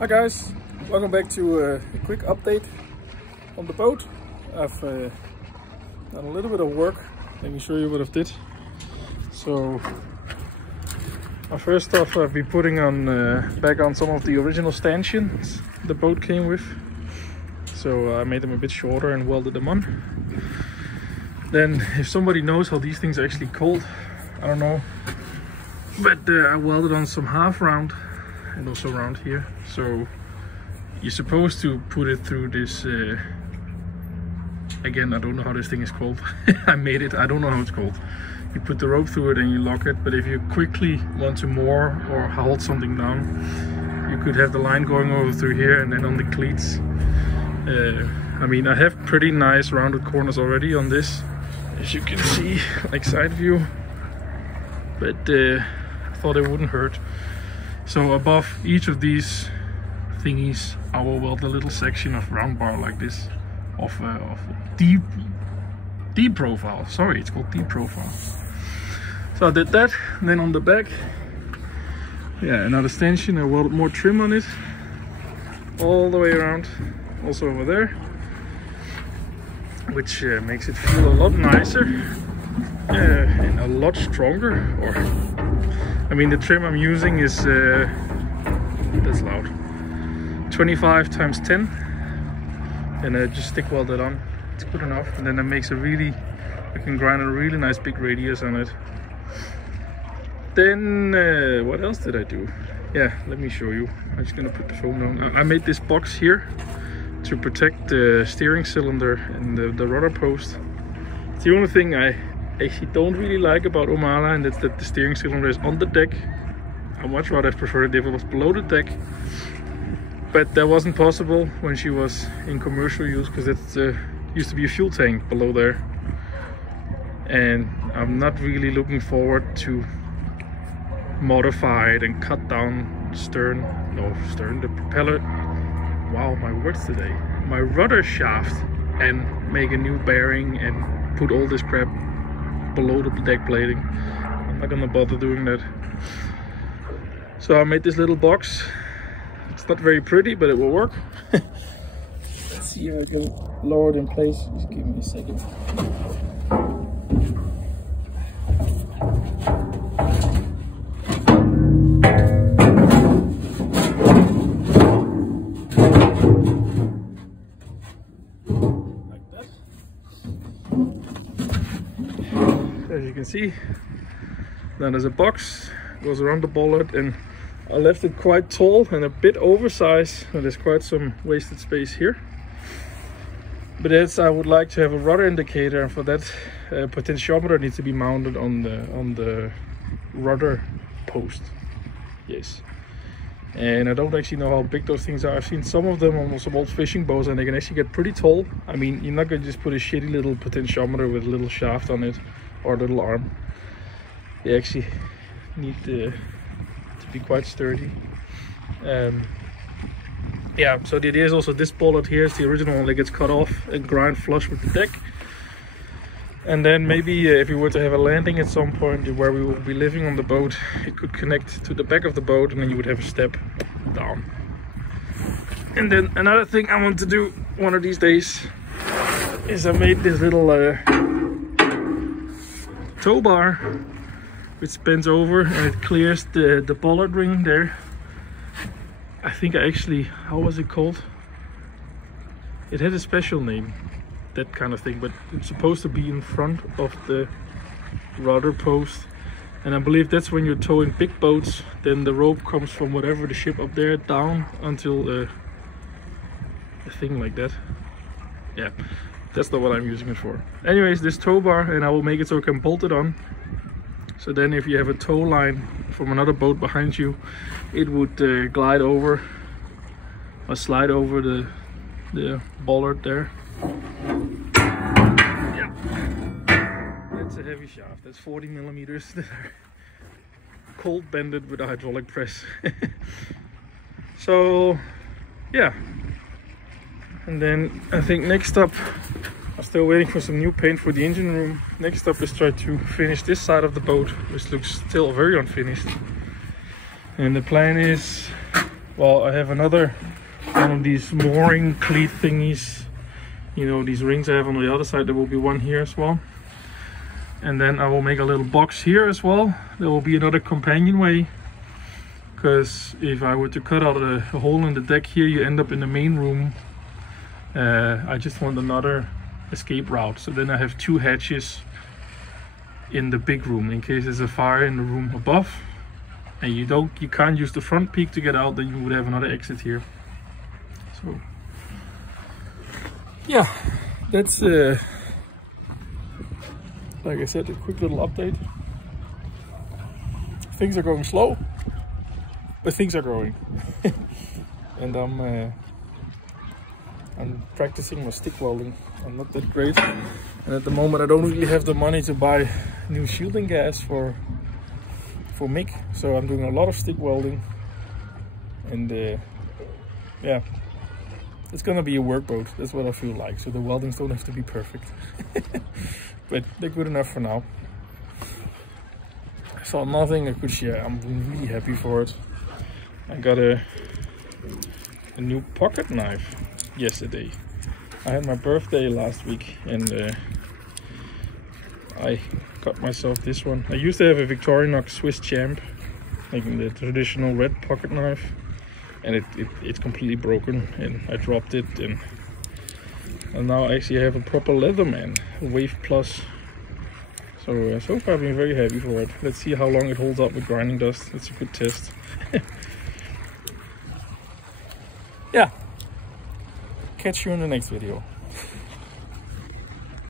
Hi guys, welcome back to a quick update on the boat. I've done a little bit of work. Let me show you what I've did. So first off, I've been putting on back on some of the original stanchions the boat came with. So I made them a bit shorter and welded them on. Then if somebody knows how these things are actually called, I don't know, but I welded on some half round and also around here. So you're supposed to put it through this again, I don't know how this thing is called. I made it, I don't know how it's called. You put the rope through it and you lock it, but if you quickly want to moor or hold something down, you could have the line going over through here and then on the cleats. I mean, I have pretty nice rounded corners already on this, as you can see, like side view, but I thought it wouldn't hurt. So above each of these thingies, I will weld a little section of round bar like this, of deep profile. Sorry, it's called deep profile. So I did that, and then on the back, yeah, another stanchion. I welded more trim on it, all the way around, also over there, which makes it feel a lot nicer and a lot stronger. Or, I mean, the trim I'm using is that's loud. 25 times 10, and I just stick weld it on. It's good enough, and then it makes a really, I can grind a really nice big radius on it. Then what else did I do? Yeah, let me show you. I'm just gonna put the phone down. I made this box here to protect the steering cylinder and the rudder post. It's the only thing I actually don't really like about Omala, and that's that the steering cylinder is on the deck. I much rather prefer it if it was below the deck, but that wasn't possible when she was in commercial use, because it used to be a fuel tank below there, and I'm not really looking forward to modify it and cut down the propeller. Wow, my words today. My rudder shaft, and make a new bearing and put all this crap below the deck plating. I'm not gonna bother doing that. So I made this little box. It's not very pretty, but it will work. Let's see if I can lower it in place. Just give me a second. As you can see, then there's a box, goes around the bollard, and I left it quite tall and a bit oversized, and there's quite some wasted space here. But as I would like to have a rudder indicator, and for that potentiometer needs to be mounted on the rudder post. Yes. And I don't actually know how big those things are. I've seen some of them on some old fishing boats, and they can actually get pretty tall. I mean, you're not gonna just put a shitty little potentiometer with a little shaft on it or a little arm. They actually need to be quite sturdy. Yeah, so the idea is also this bollard here is the original one that gets cut off and grind flush with the deck. And then maybe if we were to have a landing at some point where we will be living on the boat, it could connect to the back of the boat, and then you would have a step down. And then another thing I want to do one of these days is I made this little tow bar which bends over and it clears the bollard ring there. I think I actually, how was it called? It had a special name, that kind of thing, but it's supposed to be in front of the rudder post, and I believe that's when you're towing big boats, then the rope comes from whatever the ship up there down until a thing like that. Yeah, that's not what I'm using it for. Anyways, this tow bar, and I will make it so I can bolt it on. So then if you have a tow line from another boat behind you, it would glide over or slide over the bollard there. Yeah, that's a heavy shaft. That's 40 millimeters that are cold bended with a hydraulic press. So yeah, and then I think next up, I'm still waiting for some new paint for the engine room. Next up is try to finish this side of the boat, which looks still very unfinished. And the plan is well, I have another one of these mooring cleat thingies. You know, these rings I have on the other side. There will be one here as well. And then I will make a little box here as well. There will be another companionway. Because if I were to cut out a hole in the deck here, you end up in the main room. I just want another escape route. So then I have 2 hatches in the big room in case there's a fire in the room above. And you can't use the front peak to get out, then you would have another exit here. So yeah, that's like I said, a quick little update. Things are going slow, but things are growing. And I'm practicing my stick welding. I'm not that great, and at the moment I don't really have the money to buy new shielding gas for MIG, so I'm doing a lot of stick welding. And yeah, it's gonna be a workboat, that's what I feel like, so the weldings don't have to be perfect. But they're good enough for now. So nothing I could share. I'm really happy for it. I got a new pocket knife yesterday. I had my birthday last week, and I got myself this one. I used to have a Victorinox Swiss Champ, like the traditional red pocket knife, and it's completely broken, and I dropped it, and now actually I have a proper Leatherman Wave Plus. So so far I've been very happy for it. Let's see how long it holds up with grinding dust. That's a good test. Yeah, catch you in the next video.